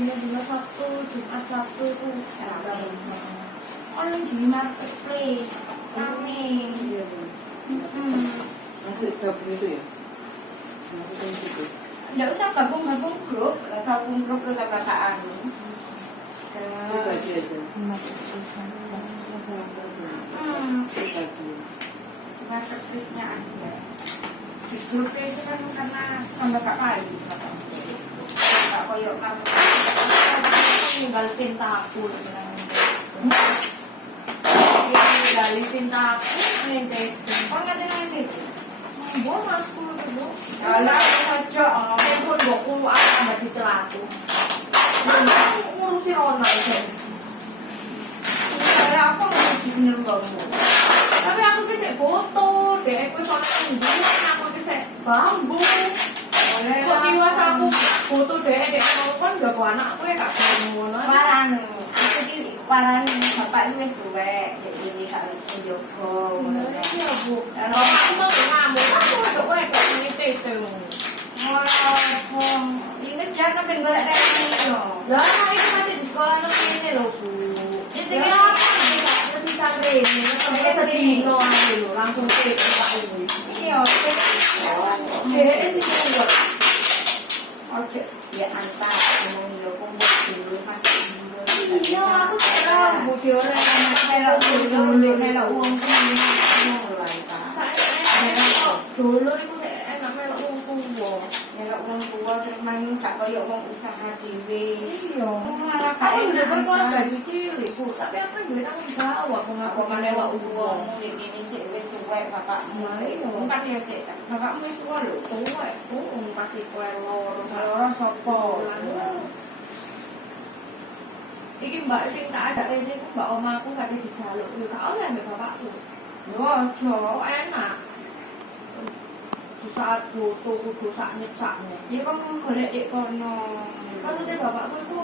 dina-dina Sabtu, Jumat Sabtu itu ada. Orang di marketplace rame. Iya, masuk gabung itu ya? Masukkan itu. Nggak usah gabung grup lu kakak anu. Itu aja aja. Itu tadi. Marketplace-nya aja. Di grup itu kan karena tambah kak kali. Kak koyok marketplace Tinggal cintaku tinggal cintaku nih orang katanya itu. gua masku itu Kalau aja handphone gua ada di celaku aku ngurusin online kalau aku ngurusin bener kamu. tapi aku kisah foto deh aku soalnya aku kisah bambu kok tiwas aku foto deh kan jago anakku ya gak ngono Paran bapak itu wis duwe, jadi ini harus menjogo. iya bu kalau aku mau ngamuk aku udah gue kayak ini itu Ini jangan ben golek rene yo. lah itu masih di sekolah nanti ini loh bu Itu ya kan masih santri ini sampai sedino dulu langsung ke pak ini ini yo. deh sih enggak Oke, ya antar ngomong yo kumpul dulu pasti dulu. iya aku tahu bu diore Melok dulu melok uang sini ngono lho Pak. dulu itu enak melok wong tuwa Melok uang tua terus mangun gak koyo wong usaha dhewe. iya Malah aku udah enak, berkeluarga Pak. gaji cilik bu tapi aku kan duit tanggung jawab Apa aku maneh lewat wong uang tuwa ini sik wis tuwek bapakmu. Nah, iya. Kan ya sik bapakmu wis tuwa lho. tuwa kasih kue loro Loro sapa? iki mbak sing tak ada rene ku mbak oma aku gak dijaluk yo tak oleh mbak bapakku Yo aja. kok enak di saat foto kudu sak nyep saknya Ya kok golek dik kono. maksudnya bapakku itu